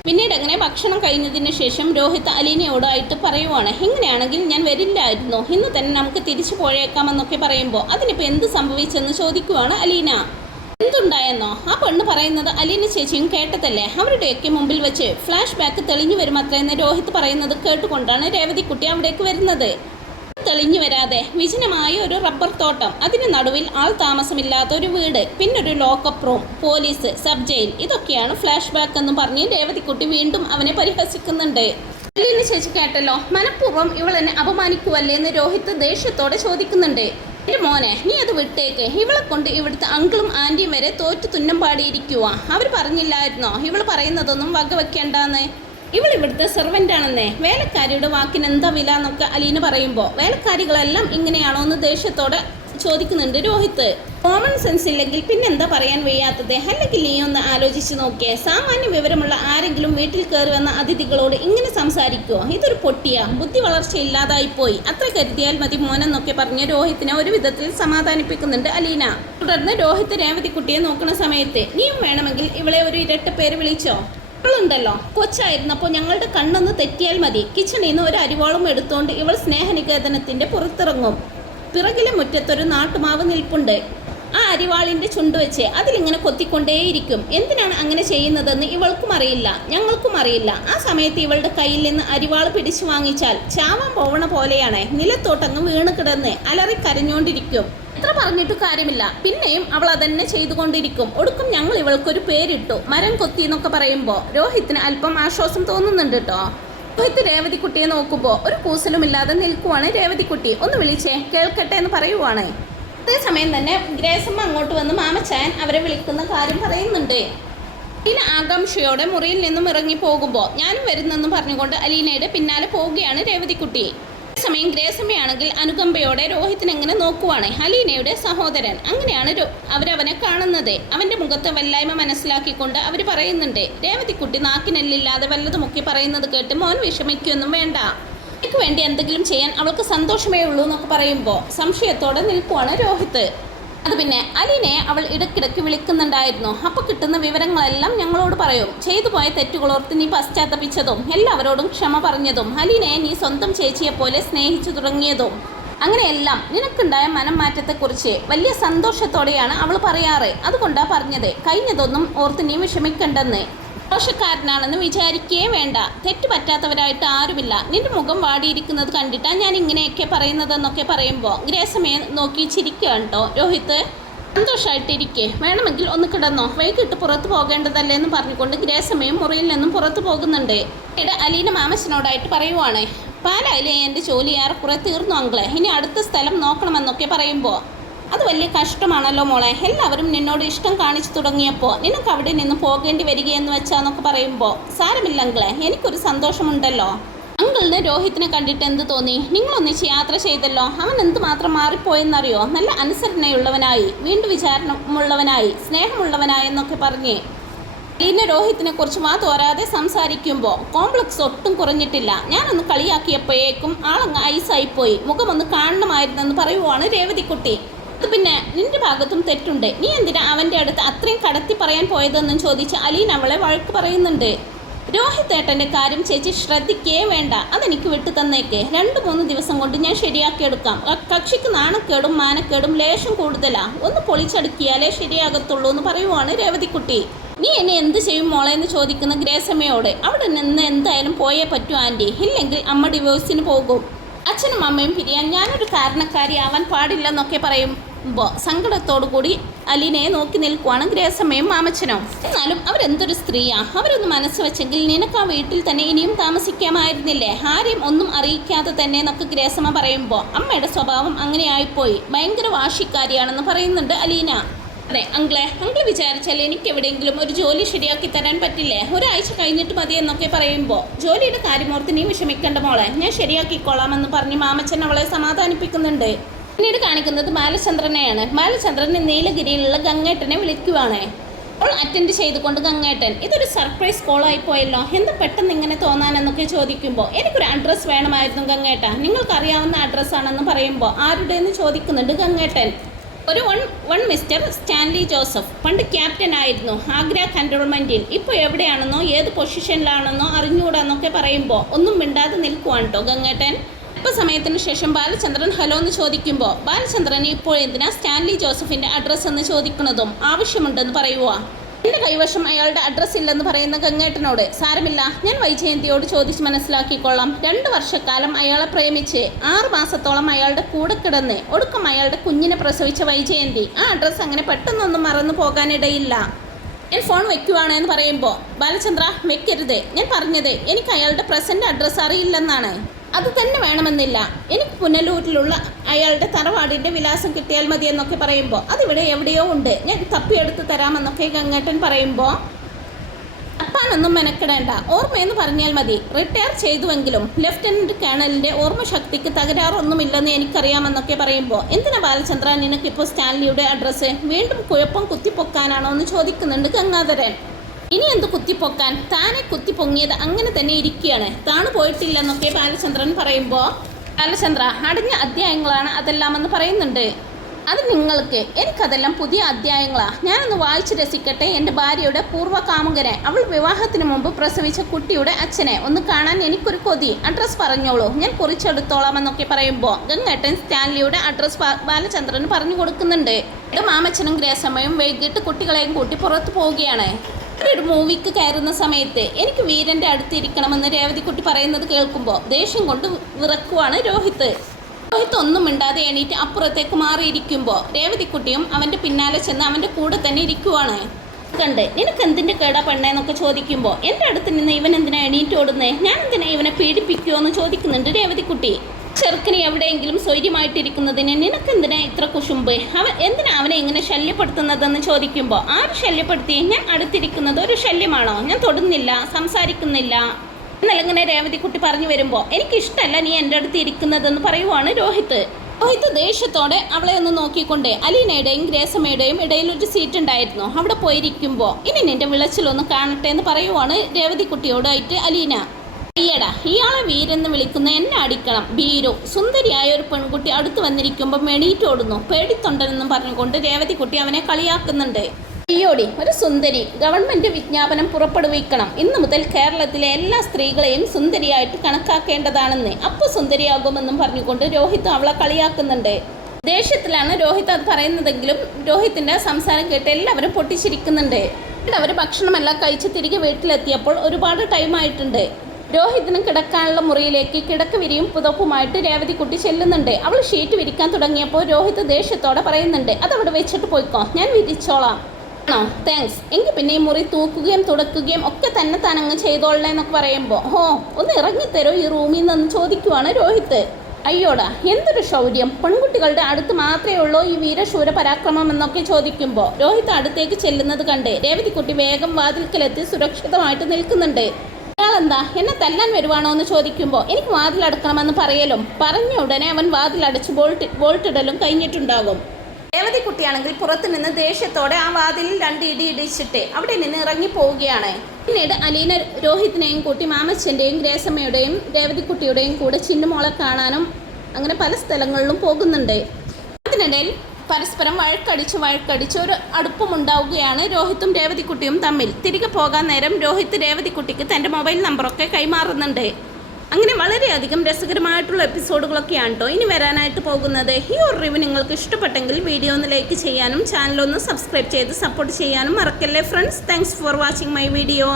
പിന്നീട് അങ്ങനെ ഭക്ഷണം കഴിഞ്ഞതിന് ശേഷം രോഹിത്ത് അലീനയോടായിട്ട് പറയുവാണ്, ഇങ്ങനെയാണെങ്കിൽ ഞാൻ വരില്ലായിരുന്നു, ഇന്ന് തന്നെ നമുക്ക് തിരിച്ചു പോയേക്കാമെന്നൊക്കെ പറയുമ്പോൾ അതിനിപ്പോൾ എന്ത് സംഭവിച്ചെന്ന് ചോദിക്കുവാണ് അലീന. എന്തുണ്ടായെന്നോ? ആ പെണ്ണ് പറയുന്നത് അലീന ചേച്ചിയും കേട്ടതല്ലേ, അവരുടെയൊക്കെ മുമ്പിൽ വെച്ച് ഫ്ലാഷ് ബാക്ക് തെളിഞ്ഞു വരുമത്രയെന്ന് രോഹിത്ത് പറയുന്നത് കേട്ടുകൊണ്ടാണ് രേവതിക്കുട്ടി അവിടേക്ക് വരുന്നത്. തെളിഞ്ഞു വരാതെ വിജനമായ ഒരു റബ്ബർ തോട്ടം, അതിന് നടുവിൽ ആൾ താമസമില്ലാത്ത ഒരു വീട്, പിന്നൊരു lockup room, police, sub jail, ഇതൊക്കെയാണ് ഫ്ലാഷ് ബാക്ക് എന്ന് പറഞ്ഞ് രേവതിക്കുട്ടി വീണ്ടും അവനെ പരിഹസിക്കുന്നുണ്ട്. അലീന ചേച്ചി കേട്ടല്ലോ, മനഃപൂർവ്വം ഇവൾ എന്നെ അപമാനിക്കുവല്ലേ എന്ന് രോഹിത്ത് ദേഷ്യത്തോടെ ചോദിക്കുന്നുണ്ട്. എൻ്റെ മോനെ നീ അത് വിട്ടേക്ക്, ഇവളെ കൊണ്ട് ഇവിടുത്തെ അങ്കിളും ആൻറ്റിയും വരെ തോറ്റു തുന്നം പാടിയിരിക്കുക. അവർ പറഞ്ഞില്ലായിരുന്നോ ഇവൾ പറയുന്നതൊന്നും വകവെക്കേണ്ടെന്ന്? ഇവൾ ഇവിടുത്തെ സെർവൻ്റ് ആണെന്നേ, വേലക്കാരിയുടെ വാക്കിന് എന്താ വില എന്നൊക്കെ അലീന പറയുമ്പോൾ വേലക്കാരികളെല്ലാം ഇങ്ങനെയാണോ എന്ന് ദേഷ്യത്തോടെ ചോദിക്കുന്നുണ്ട് രോഹിത്ത്. കോമൺ സെൻസ് ഇല്ലെങ്കിൽ പിന്നെന്താ പറയാൻ വയ്യാത്തത്? അല്ലെങ്കിൽ നീ ഒന്ന് ആലോചിച്ച് നോക്കിയേ, സാമാന്യ വിവരമുള്ള ആരെങ്കിലും വീട്ടിൽ കയറി വന്ന അതിഥികളോട് ഇങ്ങനെ സംസാരിക്കുമോ? ഇതൊരു പൊട്ടിയ ബുദ്ധി വളർച്ച ഇല്ലാതായിപ്പോയി, അത്ര കരുതിയാൽ മതി മോനെന്നൊക്കെ പറഞ്ഞ് രോഹിത്തിനെ ഒരു വിധത്തിൽ സമാധാനിപ്പിക്കുന്നുണ്ട് അലീന. തുടർന്ന് രോഹിത്ത് രേവതിക്കുട്ടിയെ നോക്കുന്ന സമയത്ത്, നീയും വേണമെങ്കിൽ ഇവളെ ഒരു ഇരട്ട പേര് വിളിച്ചോ, ഇവളുണ്ടല്ലോ കൊച്ചായിരുന്നപ്പോൾ ഞങ്ങളുടെ കണ്ണൊന്ന് തെറ്റിയാൽ മതി, കിച്ചണിൽ നിന്ന് ഒരു അരിവാളും എടുത്തുകൊണ്ട് ഇവൾ സ്നേഹനികേതനത്തിൻ്റെ പുറത്തിറങ്ങും, പിറകിലെ മുറ്റത്തൊരു നാട്ടുമാവ് നിൽപ്പുണ്ട്, ആ അരിവാളിൻ്റെ ചുണ്ട് വെച്ച് അതിലിങ്ങനെ കൊത്തിക്കൊണ്ടേയിരിക്കും. എന്തിനാണ് അങ്ങനെ ചെയ്യുന്നതെന്ന് ഇവൾക്കും അറിയില്ല, ഞങ്ങൾക്കും അറിയില്ല. ആ സമയത്ത് ഇവളുടെ കയ്യിൽ നിന്ന് അരിവാൾ പിടിച്ചു വാങ്ങിച്ചാൽ ചാവാൻ പോവണ പോലെയാണ്, നിലത്തോട്ടങ്ങ് വീണ് കിടന്ന് അലറി കരഞ്ഞുകൊണ്ടിരിക്കും. എത്ര പറഞ്ഞിട്ട് കാര്യമില്ല, പിന്നെയും അവൾ അതന്നെ ചെയ്തുകൊണ്ടിരിക്കും. ഒടുക്കം ഞങ്ങൾ ഇവൾക്കൊരു പേരിട്ടു, മരം കൊത്തി എന്നൊക്കെ പറയുമ്പോൾ രോഹിത്തിന് അല്പം ആശ്വാസം തോന്നുന്നുണ്ട് കേട്ടോ. രോഹിത്ത് രേവതിക്കുട്ടിയെ നോക്കുമ്പോൾ ഒരു കൂസലുമില്ലാതെ നിൽക്കുവാണ് രേവതിക്കുട്ടി. ഒന്ന് വിളിച്ചേ കേൾക്കട്ടെ എന്ന് പറയുവാണ്. അതേസമയം തന്നെ ഗ്രേസമ്മ അങ്ങോട്ട് വന്ന് മാമച്ചാൻ അവരെ വിളിക്കുന്ന കാര്യം പറയുന്നുണ്ട്. അലീന ആകാംക്ഷയോടെ മുറിയിൽ നിന്നും ഇറങ്ങി പോകുമ്പോൾ ഞാനും വരുന്നെന്ന് പറഞ്ഞുകൊണ്ട് അലീനയുടെ പിന്നാലെ പോവുകയാണ് രേവതിക്കുട്ടി. അതേസമയം ഗ്രേസമ്മയാണെങ്കിൽ അനുകമ്പയോടെ രോഹിത്തിനെ എങ്ങനെ നോക്കുവാണ്. അലീനയുടെ സഹോദരൻ. അങ്ങനെയാണ് അവരവനെ കാണുന്നത്. അവൻ്റെ മുഖത്തെ വല്ലായ്മ മനസ്സിലാക്കിക്കൊണ്ട് അവർ പറയുന്നുണ്ട്, രേവതിക്കുട്ടി നാക്കിനെല്ലില്ലാതെ വല്ലതുമൊക്കെ പറയുന്നത് കേട്ട് മോൻ വിഷമിക്കൊന്നും വേണ്ട, എനിക്ക് വേണ്ടി എന്തെങ്കിലും ചെയ്യാൻ അവൾക്ക് സന്തോഷമേ ഉള്ളൂ എന്നൊക്കെ പറയുമ്പോൾ സംശയത്തോടെ നിൽക്കുവാണ് രോഹിത്ത്. അത് പിന്നെ അലീനയെ അവൾ ഇടയ്ക്കിടയ്ക്ക് വിളിക്കുന്നുണ്ടായിരുന്നു. അപ്പോൾ കിട്ടുന്ന വിവരങ്ങളെല്ലാം ഞങ്ങളോട് പറയും. ചെയ്തു പോയ തെറ്റുകളോർത്ത് നീ പശ്ചാത്തപിച്ചതും എല്ലാവരോടും ക്ഷമ പറഞ്ഞതും അലീനയെ നീ സ്വന്തം ചേച്ചിയെപ്പോലെ സ്നേഹിച്ചു തുടങ്ങിയതും അങ്ങനെയെല്ലാം നിനക്കുണ്ടായ മനം മാറ്റത്തെക്കുറിച്ച് വലിയ സന്തോഷത്തോടെയാണ് അവൾ പറയാറ്. അതുകൊണ്ടാണ് പറഞ്ഞത്, കഴിഞ്ഞതൊന്നും ഓർത്ത് നീ വിഷമിക്കണ്ടെന്ന്. ദോഷക്കാരനാണെന്ന് വിചാരിക്കുകയേ വേണ്ട. തെറ്റ് പറ്റാത്തവരായിട്ട് ആരുമില്ല. നിന്റെ മുഖം വാടിയിരിക്കുന്നത് കണ്ടിട്ടാണ് ഞാൻ ഇങ്ങനെയൊക്കെ പറയുന്നതെന്നൊക്കെ പറയുമ്പോൾ ഗ്രേസമ്മയെ നോക്കി ചിരിക്കുകയാണ് കേട്ടോ രോഹിത്ത്. സന്തോഷമായിട്ടിരിക്കെ, വേണമെങ്കിൽ ഒന്ന് കിടന്നോ, വൈകിട്ട് പുറത്തു പോകേണ്ടതല്ലേ എന്ന് പറഞ്ഞുകൊണ്ട് ഗ്രേസമ്മയും മുറിയിൽ നിന്നും പുറത്തു പോകുന്നുണ്ട്. ഇവിടെ അലീന മാമച്ചനോടായിട്ട് പറയുവാണ്, പാലായിലെ എൻ്റെ ജോലി ഏറെക്കുറെ തീർന്നു അങ്കിളെ, ഇനി അടുത്ത സ്ഥലം നോക്കണമെന്നൊക്കെ പറയുമ്പോൾ അത് വലിയ കഷ്ടമാണല്ലോ മോളെ. എല്ലാവരും നിന്നോട് ഇഷ്ടം കാണിച്ചു തുടങ്ങിയപ്പോൾ നിനക്ക് അവിടെ നിന്ന് പോകേണ്ടി വരികയെന്ന് വെച്ചാന്നൊക്കെ പറയുമ്പോൾ സാരമില്ല അങ്കിളെ, എനിക്കൊരു സന്തോഷമുണ്ടല്ലോ. അങ്കിളിന് രോഹിത്തിനെ കണ്ടിട്ട് എന്ത് തോന്നി? നിങ്ങളൊന്നിച്ച് യാത്ര ചെയ്തല്ലോ, അവൻ എന്തുമാത്രം മാറിപ്പോയെന്നറിയോ? നല്ല അനുസരണയുള്ളവനായി, വീണ്ടും വിചാരണമുള്ളവനായി, സ്നേഹമുള്ളവനായി എന്നൊക്കെ പറഞ്ഞ് അലീന രോഹിത്തിനെ കുറിച്ച് വാ തോരാതെ സംസാരിക്കുമ്പോൾ കോംപ്ലക്സ് ഒട്ടും കുറഞ്ഞിട്ടില്ല. ഞാനൊന്ന് കളിയാക്കിയപ്പോഴേക്കും ആളങ്ങ് ഐസായിപ്പോയി, മുഖമൊന്ന് കാണണമായിരുന്നെന്ന് പറയുവാണ് രേവതിക്കുട്ടി. അത് പിന്നെ നിന്റെ ഭാഗത്തും തെറ്റുണ്ട്, നീ എന്തിനാ അവൻ്റെ അടുത്ത് അത്രയും കടത്തി പറയാൻ പോയതെന്നും ചോദിച്ച് അലീന അവളെ വഴക്ക് പറയുന്നുണ്ട്. രോഹിത് ഏട്ടൻ്റെ കാര്യം ചേച്ചി ശ്രദ്ധിക്കേ വേണ്ട, അതെനിക്ക് വിട്ടു തന്നേക്ക്. 2-3 ദിവസം കൊണ്ട് ഞാൻ ശരിയാക്കിയെടുക്കാം. കക്ഷിക്ക് നാണക്കേടും മാനക്കേടും ലേശം കൂടുതലാ, ഒന്ന് പൊളിച്ചടുക്കിയാലേ ശരിയാകത്തുള്ളൂ എന്ന് പറയുവാണ് രേവതിക്കുട്ടി. നീ എന്നെ എന്ത് ചെയ്യും മോളെ എന്ന് ചോദിക്കുന്ന ഗ്രേസമ്മയോട് അവിടെ നിന്ന് എന്തായാലും പോയേ പറ്റൂ ആൻറ്റി, ഇല്ലെങ്കിൽ അമ്മ ഡിവോഴ്സിന് പോകും. അച്ഛനും അമ്മയും പിരിയാൻ ഞാനൊരു കാരണക്കാരിയാവാൻ പാടില്ലെന്നൊക്കെ പറയുമ്പോൾ സങ്കടത്തോടു കൂടി അലീനയെ നോക്കി നിൽക്കുവാണ് ഗ്രേസമ്മയും മാമച്ചനും. എന്നാലും അവരെന്തൊരു സ്ത്രീയാ, അവരൊന്ന് മനസ്സ് വെച്ചെങ്കിൽ നിനക്ക് ആ വീട്ടിൽ തന്നെ ഇനിയും താമസിക്കാമായിരുന്നില്ലേ, ആരെയും ഒന്നും അറിയിക്കാതെ തന്നെ എന്നൊക്കെ ഗ്രേസമ്മ പറയുമ്പോൾ അമ്മയുടെ സ്വഭാവം അങ്ങനെയായിപ്പോയി, ഭയങ്കര വാശിക്കാരിയാണെന്ന് പറയുന്നുണ്ട് അലീന. അതെ അങ്കിളെ, അങ്കിൾ വിചാരിച്ചാൽ എനിക്ക് എവിടെയെങ്കിലും ഒരു ജോലി ശരിയാക്കി തരാൻ പറ്റില്ലേ? ഒരാഴ്ച കഴിഞ്ഞിട്ട് മതി എന്നൊക്കെ പറയുമ്പോൾ ജോലിയുടെ കാര്യമോർത്ത് നീ വിഷമിക്കേണ്ട മോളെ, ഞാൻ ശരിയാക്കിക്കോളാമെന്ന് പറഞ്ഞ് മാമച്ചൻ അവളെ സമാധാനിപ്പിക്കുന്നുണ്ട്. പിന്നീട് കാണിക്കുന്നത് ബാലചന്ദ്രനെയാണ്. ബാലചന്ദ്രൻ നീലഗിരിയിലുള്ള ഗംഗേട്ടനെ വിളിക്കുവാണ്. അപ്പോൾ അറ്റൻഡ് ചെയ്തുകൊണ്ട് ഗംഗേട്ടൻ, ഇതൊരു സർപ്രൈസ് കോളായി പോയല്ലോ, എന്താ പെട്ടെന്ന് ഇങ്ങനെ തോന്നാനെന്നൊക്കെ ചോദിക്കുമ്പോൾ എനിക്കൊരു അഡ്രസ്സ് വേണമായിരുന്നു ഗംഗേട്ട, നിങ്ങൾക്കറിയാവുന്ന അഡ്രസ്സാണെന്ന് പറയുമ്പോൾ ആരുടെ എന്ന് ചോദിക്കുന്നുണ്ട് ഗംഗേട്ടൻ. ഒരു വൺ മിസ്റ്റർ സ്റ്റാൻലി ജോസഫ്, പണ്ട് ക്യാപ്റ്റൻ ആയിരുന്നു ആഗ്ര കൻറ്റോൺമെൻറ്റിൽ, ഇപ്പോൾ എവിടെയാണെന്നോ ഏത് പൊസിഷനിലാണെന്നോ അറിഞ്ഞുകൂടാന്നൊക്കെ പറയുമ്പോൾ ഒന്നും മിണ്ടാതെ നിൽക്കുവാണ് കേട്ടോ ഗംഗേട്ടൻ. ഇപ്പോൾ സമയത്തിന് ശേഷം ബാലചന്ദ്രൻ ഹലോ എന്ന് ചോദിക്കുമ്പോൾ ബാലചന്ദ്രൻ ഇപ്പോൾ എന്തിനാ സ്റ്റാൻലി ജോസഫിൻ്റെ അഡ്രസ്സ് എന്ന് ചോദിക്കുന്നതും ആവശ്യമുണ്ടെന്ന് പറയുക. എൻ്റെ കൈവശം അയാളുടെ അഡ്രസ്സ് ഇല്ലെന്ന് പറയുന്ന ഗംഗേട്ടനോട്, സാരമില്ല, ഞാൻ വൈജയന്തിയോട് ചോദിച്ച് മനസ്സിലാക്കിക്കൊള്ളാം. 2 വർഷക്കാലം അയാളെ പ്രേമിച്ച് 6 മാസത്തോളം അയാളുടെ കൂടെ കിടന്ന് ഒടുക്കം അയാളുടെ കുഞ്ഞിനെ പ്രസവിച്ച വൈജയന്തി ആ അഡ്രസ്സ് അങ്ങനെ പെട്ടെന്നൊന്നും മറന്നു പോകാനിടയില്ല. ഞാൻ ഫോൺ വെക്കുവാണ് എന്ന് പറയുമ്പോൾ ബാലചന്ദ്ര വെക്കരുത്, ഞാൻ പറഞ്ഞത് എനിക്ക് അയാളുടെ പ്രസൻറ്റ് അഡ്രസ്സ് അറിയില്ലെന്നാണ്. അത് തന്നെ വേണമെന്നില്ല, എനിക്ക് പുനലൂരിലുള്ള അയാളുടെ തറവാടിൻ്റെ വിലാസം കിട്ടിയാൽ മതി എന്നൊക്കെ പറയുമ്പോൾ അതിവിടെ എവിടെയോ ഉണ്ട്, ഞാൻ തപ്പിയെടുത്ത് തരാമെന്നൊക്കെ ഗംഗേട്ടൻ പറയുമ്പോൾ തപ്പാനൊന്നും മെനക്കെടേണ്ട, ഓർമ്മയെന്ന് പറഞ്ഞാൽ മതി. റിട്ടയർ ചെയ്തുവെങ്കിലും ലഫ്റ്റനൻറ്റ് കേണലിൻ്റെ ഓർമ്മശക്തിക്ക് തകരാറൊന്നുമില്ലെന്ന് എനിക്കറിയാമെന്നൊക്കെ പറയുമ്പോൾ എന്തിനാ ബാലചന്ദ്ര നിനക്കിപ്പോൾ സ്റ്റാൻലിയുടെ അഡ്രസ്സ്, വീണ്ടും കുഴപ്പം കുത്തിപ്പൊക്കാനാണോ എന്ന് ചോദിക്കുന്നുണ്ട് ഗംഗാധരൻ. ഇനി എന്ത് കുത്തിപ്പൊക്കാൻ, താനെ കുത്തിപ്പൊങ്ങിയത് അങ്ങനെ തന്നെ ഇരിക്കുകയാണ്, താണു പോയിട്ടില്ലെന്നൊക്കെ ബാലചന്ദ്രൻ പറയുമ്പോൾ ബാലചന്ദ്ര അടഞ്ഞ അധ്യായങ്ങളാണ് അതെല്ലാമെന്ന് പറയുന്നുണ്ട്. അത് നിങ്ങൾക്ക്, എനിക്കതെല്ലാം പുതിയ അധ്യായങ്ങളാണ്. ഞാനൊന്ന് വായിച്ച് രസിക്കട്ടെ എൻ്റെ ഭാര്യയുടെ പൂർവ്വകാമുകനെ, അവൾ വിവാഹത്തിന് മുമ്പ് പ്രസവിച്ച കുട്ടിയുടെ അച്ഛനെ ഒന്ന് കാണാൻ എനിക്കൊരു കൊതി. അഡ്രസ്സ് പറഞ്ഞോളൂ, ഞാൻ കുറിച്ചെടുത്തോളാം എന്നൊക്കെ പറയുമ്പോൾ ഗംഗേട്ടൻ സ്റ്റാൻലിയുടെ അഡ്രസ്സ് ബാലചന്ദ്രന് പറഞ്ഞു കൊടുക്കുന്നുണ്ട്. ഇവിടെ മാമച്ചനും ഗ്രേസമ്മയും വൈകിട്ട് കുട്ടികളെയും കൂട്ടി പുറത്തു പോവുകയാണ്. ഒരു മൂവിക്ക് കയറുന്ന സമയത്ത് എനിക്ക് വീരൻ്റെ അടുത്തിരിക്കണമെന്ന് രേവതിക്കുട്ടി പറയുന്നത് കേൾക്കുമ്പോൾ ദേഷ്യം കൊണ്ട് വിറക്കുവാണ് രോഹിത്ത്. ഒന്നും മിണ്ടാതെ എണീറ്റ് അപ്പുറത്തേക്ക് മാറിയിരിക്കുമ്പോൾ രേവതിക്കുട്ടിയും അവൻ്റെ പിന്നാലെ ചെന്ന് അവൻ്റെ കൂടെ തന്നെ ഇരിക്കുവാണ്. കണ്ട് നിനക്ക് എന്തിൻ്റെ കേടാ പെണ്ണേന്നൊക്കെ ചോദിക്കുമ്പോൾ എൻ്റെ അടുത്ത് നിന്ന് ഇവൻ എന്തിനാ എണീറ്റ് ഓടുന്നേ, ഞാൻ എന്തിനാ ഇവനെ പീഡിപ്പിക്കുമോ എന്ന് ചോദിക്കുന്നുണ്ട് രേവതിക്കുട്ടി. ചെറുക്കിന് എവിടെയെങ്കിലും സ്വൈര്യമായിട്ടിരിക്കുന്നതിന് നിനക്കെന്തിനാ ഇത്ര കുശുമ്പ്, എന്തിനാ അവനെ ഇങ്ങനെ ശല്യപ്പെടുത്തുന്നതെന്ന് ചോദിക്കുമ്പോൾ ആര് ശല്യപ്പെടുത്തി, ഞാൻ അടുത്തിരിക്കുന്നത് ഒരു ശല്യമാണോ, ഞാൻ തൊടുന്നില്ല, സംസാരിക്കുന്നില്ല, എന്നാൽ ഇങ്ങനെ രേവതിക്കുട്ടി പറഞ്ഞു വരുമ്പോൾ എനിക്കിഷ്ടമല്ല നീ എൻ്റെ അടുത്ത് ഇരിക്കുന്നതെന്ന് പറയുവാണ് രോഹിത് ദേഷ്യത്തോടെ അവളെ ഒന്ന് നോക്കിക്കൊണ്ട് അലീനയുടെയും ഗ്രേസമ്മയുടെയും ഇടയിൽ ഒരു സീറ്റ് ഉണ്ടായിരുന്നു. അവിടെ പോയിരിക്കുമ്പോൾ ഇനി നിന്റെ വിളച്ചിലൊന്ന് കാണട്ടെ എന്ന് പറയുവാണ് രേവതിക്കുട്ടിയോടായിട്ട് അലീന. അയ്യടാ, ഇയാളെ വീരെന്ന് വിളിക്കുന്ന എന്നെ അടിക്കണം. ബീരു സുന്ദരിയായ ഒരു പെൺകുട്ടി അടുത്ത് വന്നിരിക്കുമ്പോൾ മെണീറ്റോടുന്നു പേടിത്തൊണ്ടെന്നും പറഞ്ഞുകൊണ്ട് രേവതിക്കുട്ടി അവനെ കളിയാക്കുന്നുണ്ട്. അയ്യോടി, ഒരു സുന്ദരി, ഗവൺമെന്റ് വിജ്ഞാപനം പുറപ്പെടുവിക്കണം. ഇന്നു മുതൽ കേരളത്തിലെ എല്ലാ സ്ത്രീകളെയും സുന്ദരിയായിട്ട് കണക്കാക്കേണ്ടതാണെന്ന്. അപ്പോൾ സുന്ദരിയാകുമെന്നും പറഞ്ഞുകൊണ്ട് രോഹിത് അവളെ കളിയാക്കുന്നുണ്ട്. ദേഷ്യത്തിലാണ് രോഹിത് അത് പറയുന്നതെങ്കിലും രോഹിത്തിന്റെ സംസാരം കേട്ട് എല്ലാവരും പൊട്ടിച്ചിരിക്കുന്നുണ്ട്. അവർ ഭക്ഷണമെല്ലാം കഴിച്ച് തിരികെ വീട്ടിലെത്തിയപ്പോൾ ഒരുപാട് ടൈമായിട്ടുണ്ട്. രോഹിതിന് കിടക്കാനുള്ള മുറിയിലേക്ക് കിടക്ക വിരിയും പുതപ്പുമായിട്ട് രേവതിക്കുട്ടി ചെല്ലുന്നുണ്ട്. അവൾ ഷീറ്റ് വിരിക്കാൻ തുടങ്ങിയപ്പോൾ രോഹിത് ദേഷ്യത്തോടെ പറയുന്നുണ്ട്, അതവിടെ വെച്ചിട്ട് പോയിക്കോ, ഞാൻ വിരിച്ചോളാം. ആണോ, താങ്ക്സ്. എങ്കിൽ പിന്നെ ഈ മുറി തൂക്കുകയും തുടക്കുകയും ഒക്കെ തന്നെ താനങ്ങ് ചെയ്തോളേ എന്നൊക്കെ പറയുമ്പോൾ ഒന്ന് ഇറങ്ങിത്തരോ ഈ റൂമിൽ നിന്ന് ചോദിക്കുവാണ് രോഹിത്. അയ്യോടാ, എന്തൊരു ശൗര്യം, പെൺകുട്ടികളുടെ അടുത്ത് മാത്രമേ ഉള്ളൂ ഈ വീരശൂര പരാക്രമം എന്നൊക്കെ ചോദിക്കുമ്പോൾ രോഹിത് അടുത്തേക്ക് ചെല്ലുന്നത് കണ്ട് രേവതിക്കുട്ടി വേഗം വാതിൽക്കലെത്തി സുരക്ഷിതമായിട്ട് നിൽക്കുന്നുണ്ട്. ഇയാളെന്താ എന്നെ തല്ലാൻ വരുവാണോ എന്ന് ചോദിക്കുമ്പോൾ എനിക്ക് വാതിലടക്കണമെന്ന് പറയലും പറഞ്ഞ ഉടനെ അവൻ വാതിലടച്ച് ബോൾട്ടിടലും കഴിഞ്ഞിട്ടുണ്ടാകും. രേവതിക്കുട്ടിയാണെങ്കിൽ പുറത്തു നിന്ന് ദേഷ്യത്തോടെ ആ വാതിലിൽ 2 ഇടി ഇടിച്ചിട്ട് അവിടെ നിന്ന് ഇറങ്ങി പോവുകയാണ്. പിന്നീട് അലീന രോഹിത്തിനെയും കൂട്ടി മാമച്ചൻ്റെയും ഗ്രേസമ്മയുടെയും രേവതിക്കുട്ടിയുടെയും കൂടെ ചിന്നുമോളെ കാണാനും അങ്ങനെ പല സ്ഥലങ്ങളിലും പോകുന്നുണ്ട്. അതിനിടയിൽ പരസ്പരം വഴക്കടിച്ച് ഒരു അടുപ്പമുണ്ടാവുകയാണ് രോഹിത്തും രേവതിക്കുട്ടിയും തമ്മിൽ. തിരികെ പോകാൻ നേരം രോഹിത്ത് രേവതിക്കുട്ടിക്ക് തൻ്റെ മൊബൈൽ നമ്പറൊക്കെ കൈമാറുന്നുണ്ട്. അങ്ങനെ വളരെയധികം രസകരമായിട്ടുള്ള എപ്പിസോഡുകളൊക്കെയാണ് കേട്ടോ ഇനി വരാനായിട്ട് പോകുന്നത്. ഈ ഒരു റിവ്യൂ നിങ്ങൾക്ക് ഇഷ്ടപ്പെട്ടെങ്കിൽ വീഡിയോ ഒന്ന് ലൈക്ക് ചെയ്യാനും ചാനലൊന്ന് സബ്സ്ക്രൈബ് ചെയ്ത് സപ്പോർട്ട് ചെയ്യാനും മറക്കല്ലേ friends. Thanks for watching my video.